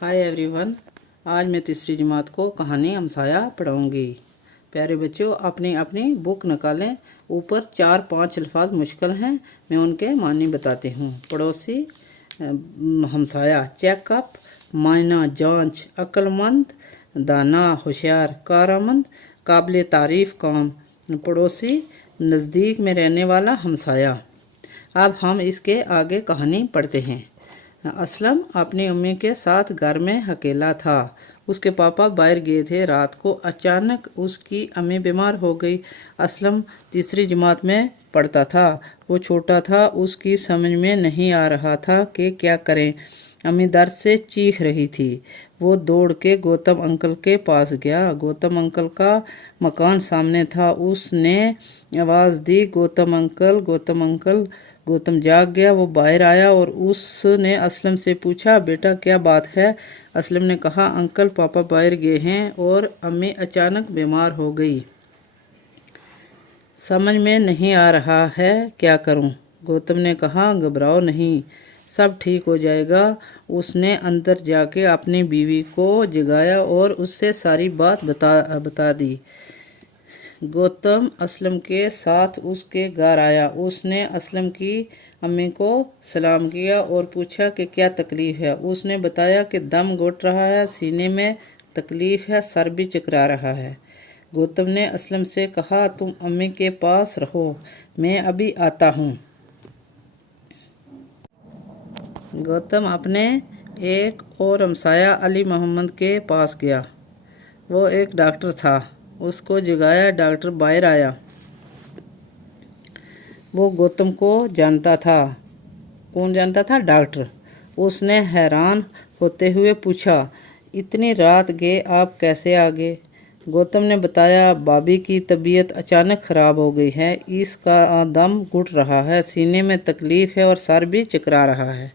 Hi everyone. आज मैं तीसरी जमात को कहानी हमसाया पढ़ाऊंगी। प्यारे बच्चों, अपनी अपनी बुक निकालें। ऊपर 4-5 अल्फाज मुश्किल हैं, मैं उनके मानी बताती हूँ। पड़ोसी, हमसाया, चेकअप, मायना, जांच, अक्लमंद, दाना, होशियार, कारमंद, काबिल तारीफ काम। पड़ोसी, नज़दीक में रहने वाला हमसाया। अब हम इसके आगे कहानी पढ़ते हैं। असलम अपनी अम्मी के साथ घर में अकेला था। उसके पापा बाहर गए थे। रात को अचानक उसकी अम्मी बीमार हो गई। असलम तीसरी जमात में पढ़ता था। वो छोटा था, उसकी समझ में नहीं आ रहा था कि क्या करें। अम्मी दर्द से चीख रही थी। वो दौड़ के गौतम अंकल के पास गया। गौतम अंकल का मकान सामने था। उसने आवाज़ दी, गौतम अंकल, गौतम अंकल। गौतम जाग गया। वो बाहर आया और उसने असलम से पूछा, बेटा क्या बात है? असलम ने कहा, अंकल पापा बाहर गए हैं और अम्मी अचानक बीमार हो गई। समझ में नहीं आ रहा है, क्या करूं? गौतम ने कहा, घबराओ नहीं, सब ठीक हो जाएगा। उसने अंदर जाके अपनी बीवी को जगाया और उससे सारी बात बता दी। गौतम असलम के साथ उसके घर आया। उसने असलम की अम्मी को सलाम किया और पूछा कि क्या तकलीफ़ है। उसने बताया कि दम घुट रहा है, सीने में तकलीफ़ है, सर भी चकरा रहा है। गौतम ने असलम से कहा, तुम अम्मी के पास रहो, मैं अभी आता हूँ। गौतम अपने एक और हमसाया अली मोहम्मद के पास गया। वो एक डॉक्टर था। उसको जगाया। डॉक्टर बाहर आया। वो गौतम को जानता था। कौन जानता था? डॉक्टर। उसने हैरान होते हुए पूछा, इतनी रात गए आप कैसे आ गए? गौतम ने बताया, भाभी की तबीयत अचानक ख़राब हो गई है, इसका दम घुट रहा है, सीने में तकलीफ़ है और सर भी चकरा रहा है।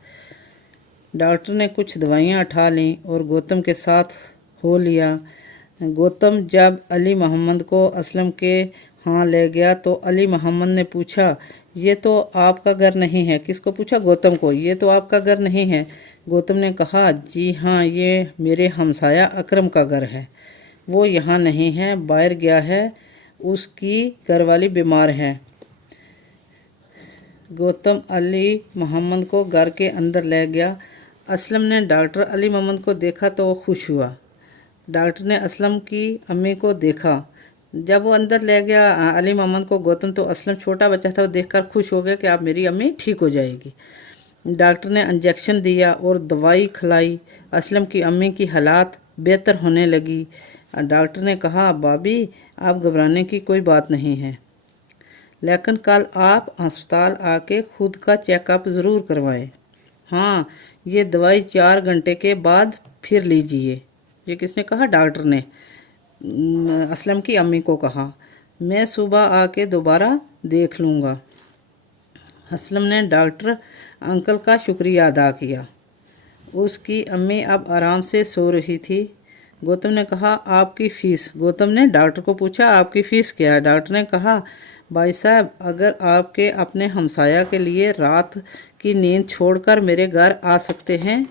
डॉक्टर ने कुछ दवाइयाँ उठा लीं और गौतम के साथ हो लिया। गौतम जब अली मोहम्मद को असलम के यहाँ ले गया तो अली मोहम्मद ने पूछा, ये तो आपका घर नहीं है? किसको पूछा? गौतम को। ये तो आपका घर नहीं है? गौतम ने कहा, जी हाँ, ये मेरे हमसाया अकरम का घर है। वो यहाँ नहीं है, बाहर गया है, उसकी घरवाली बीमार है। गौतम अली मोहम्मद को घर के अंदर ले गया। असलम ने डॉक्टर अली मोहम्मद को देखा तो वो खुश हुआ। डॉक्टर ने असलम की अम्मी को देखा। जब वो अंदर ले गया अली मोहम्मद को गौतम, तो असलम छोटा बच्चा था, वो देखकर खुश हो गया कि अब मेरी अम्मी ठीक हो जाएगी। डॉक्टर ने इंजेक्शन दिया और दवाई खिलाई। असलम की अम्मी की हालात बेहतर होने लगी। डॉक्टर ने कहा, भाभी आप घबराने की कोई बात नहीं है, लेकिन कल आप अस्पताल आके खुद का चेकअप ज़रूर करवाएं। हाँ, ये दवाई 4 घंटे के बाद फिर लीजिए। ये किसने कहा? डॉक्टर ने असलम की अम्मी को कहा। मैं सुबह आके दोबारा देख लूँगा। असलम ने डॉक्टर अंकल का शुक्रिया अदा किया। उसकी अम्मी अब आराम से सो रही थी। गौतम ने कहा, आपकी फ़ीस? गौतम ने डॉक्टर को पूछा, आपकी फ़ीस क्या है? डॉक्टर ने कहा, भाई साहब, अगर आपके अपने हमसाया के लिए रात की नींद छोड़कर मेरे घर आ सकते हैं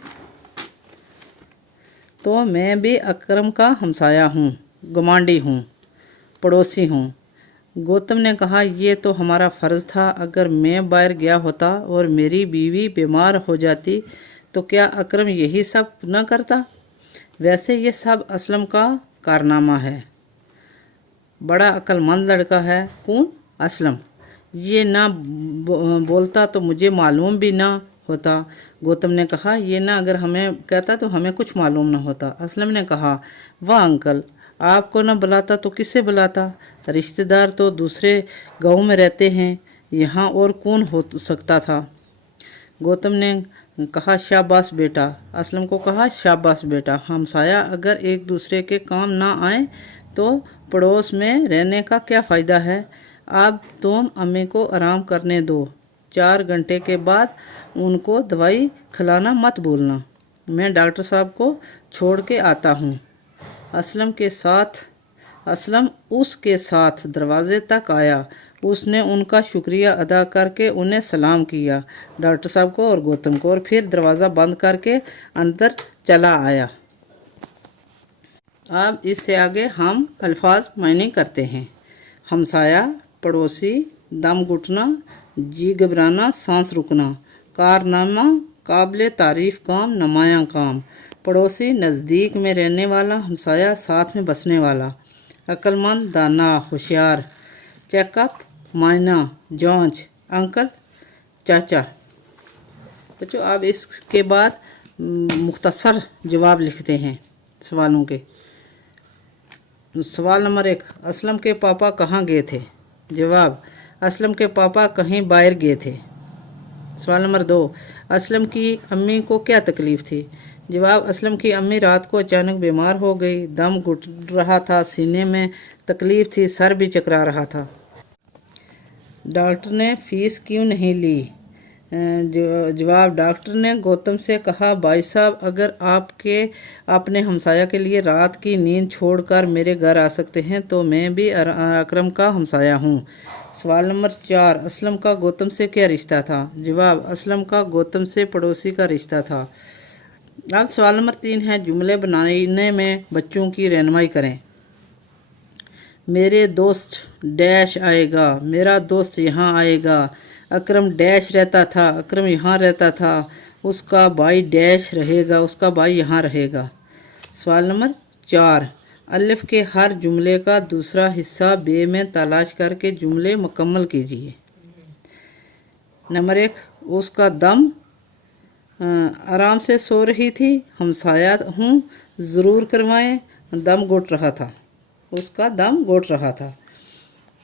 तो मैं भी अकरम का हमसाया हूँ, गमांडी हूँ, पड़ोसी हूँ। गौतम ने कहा, ये तो हमारा फ़र्ज़ था। अगर मैं बाहर गया होता और मेरी बीवी बीमार हो जाती तो क्या अकरम यही सब न करता? वैसे ये सब असलम का कारनामा है। बड़ा अक्लमंद लड़का है। कौन? असलम। ये ना बोलता तो मुझे मालूम भी ना होता। गौतम ने कहा, ये ना अगर हमें कहता तो हमें कुछ मालूम ना होता। असलम ने कहा, वाह अंकल, आपको ना बुलाता तो किससे बुलाता? रिश्तेदार तो दूसरे गांव में रहते हैं, यहाँ और कौन हो सकता था? गौतम ने कहा, शाबाश बेटा। असलम को कहा, शाबाश बेटा। हमसाया अगर एक दूसरे के काम ना आए तो पड़ोस में रहने का क्या फ़ायदा है? अब तुम अम्मी को आराम करने दो। 4 घंटे के बाद उनको दवाई खिलाना मत भूलना। मैं डॉक्टर साहब को छोड़ के आता हूँ। असलम उसके साथ दरवाजे तक आया। उसने उनका शुक्रिया अदा करके उन्हें सलाम किया, डॉक्टर साहब को और गौतम को, और फिर दरवाज़ा बंद करके अंदर चला आया। अब इससे आगे हम अल्फाज मायने करते हैं। हमसाया, पड़ोसी, दम घुटना, जी घबराना, सांस रुकना। कारनामा, काबिल तारीफ़ काम, नुमायां काम। पड़ोसी, नज़दीक में रहने वाला। हमसाया, साथ में बसने वाला। अक्लमंद, दाना, होशियार। चेकअप, मायना, जांच। अंकल, चाचा। बच्चों अब इसके बाद मुख्तसर जवाब लिखते हैं सवालों के। सवाल नंबर 1, असलम के पापा कहाँ गए थे? जवाब, असलम के पापा कहीं बाहर गए थे। सवाल नंबर 2, असलम की अम्मी को क्या तकलीफ़ थी? जवाब, असलम की अम्मी रात को अचानक बीमार हो गई, दम घुट रहा था, सीने में तकलीफ़ थी, सर भी चकरा रहा था। डॉक्टर ने फ़ीस क्यों नहीं ली? जवाब, डॉक्टर ने गौतम से कहा, भाई साहब अगर अपने हमसाया के लिए रात की नींद छोड़कर मेरे घर आ सकते हैं तो मैं भी अकरम का हमसाया हूँ। सवाल नंबर 4, असलम का गौतम से क्या रिश्ता था? जवाब, असलम का गौतम से पड़ोसी का रिश्ता था। अब सवाल नंबर 3 है, जुमले बनाने में बच्चों की रहनुमाई करें। मेरे दोस्त डैश आएगा, मेरा दोस्त यहाँ आएगा, अकरम डैश रहता था, अकरम यहाँ रहता था, उसका भाई डैश रहेगा, उसका भाई यहाँ रहेगा। सवाल नंबर 4, अलिफ के हर जुमले का दूसरा हिस्सा बे में तलाश करके जुमले मुकम्मल कीजिए। नंबर 1, उसका दम आराम से सो रही थी, हमसाया हूँ, ज़रूर करवाएं, दम घुट रहा था, उसका दम घुट रहा था।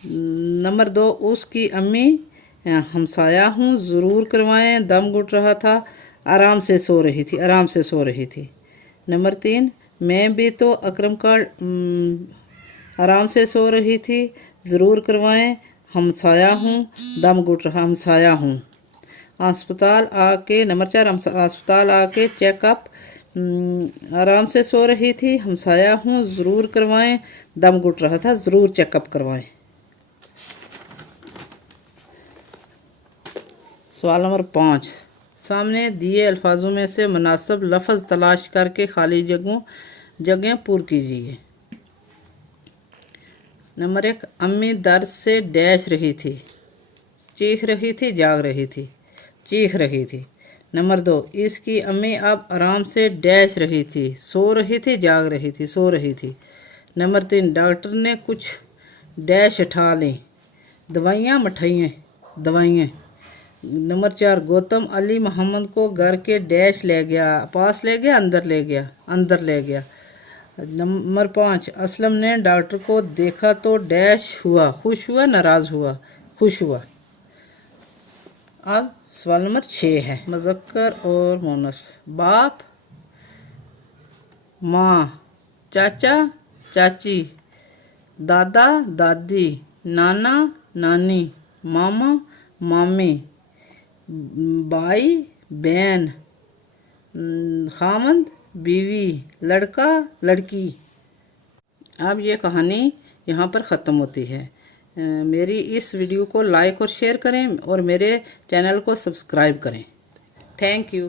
नंबर 2, उसकी अम्मी हमसाया हूँ, ज़रूर करवाएं, दम घुट रहा था, आराम से सो रही थी, आराम से सो रही थी। नंबर 3, मैं भी तो अकरम का आराम से सो रही थी, ज़रूर करवाएं, हमसाया हूँ, दम घुट रहा, हमसाया हूँ। अस्पताल आके, नंबर 4, अस्पताल आके चेकअप, आराम से सो रही थी, हमसाया हूँ, ज़रूर करवाएं, दम घुट रहा था, ज़रूर चेकअप करवाएं। सवाल नंबर 5, सामने दिए अल्फाजों में से मुनासिब लफ्ज़ तलाश करके खाली जगह पूरी कीजिए। नंबर 1, अम्मी दर्द से डैश रही थी, चीख रही थी, जाग रही थी, चीख रही थी। नंबर 2, इसकी अम्मी अब आराम से डैश रही थी, सो रही थी, जाग रही थी, सो रही थी। नंबर 3, डॉक्टर ने कुछ डैश उठा ली, दवाइयाँ, मिठाइयाँ, दवाइयाँ। नंबर 4, गौतम अली मोहम्मद को घर के डैश ले गया, पास ले गया, अंदर ले गया, अंदर ले गया। नंबर 5, असलम ने डॉक्टर को देखा तो डैश हुआ, खुश हुआ, नाराज़ हुआ, खुश हुआ। अब सवाल नंबर 6 है, मुज़क्कर और मुअन्नस। बाप, माँ, चाचा, चाची, दादा, दादी, नाना, नानी, मामा, मामी, भाई, बहन, खामद, बीवी, लड़का, लड़की। अब ये कहानी यहाँ पर ख़त्म होती है। मेरी इस वीडियो को लाइक और शेयर करें और मेरे चैनल को सब्सक्राइब करें। Thank you.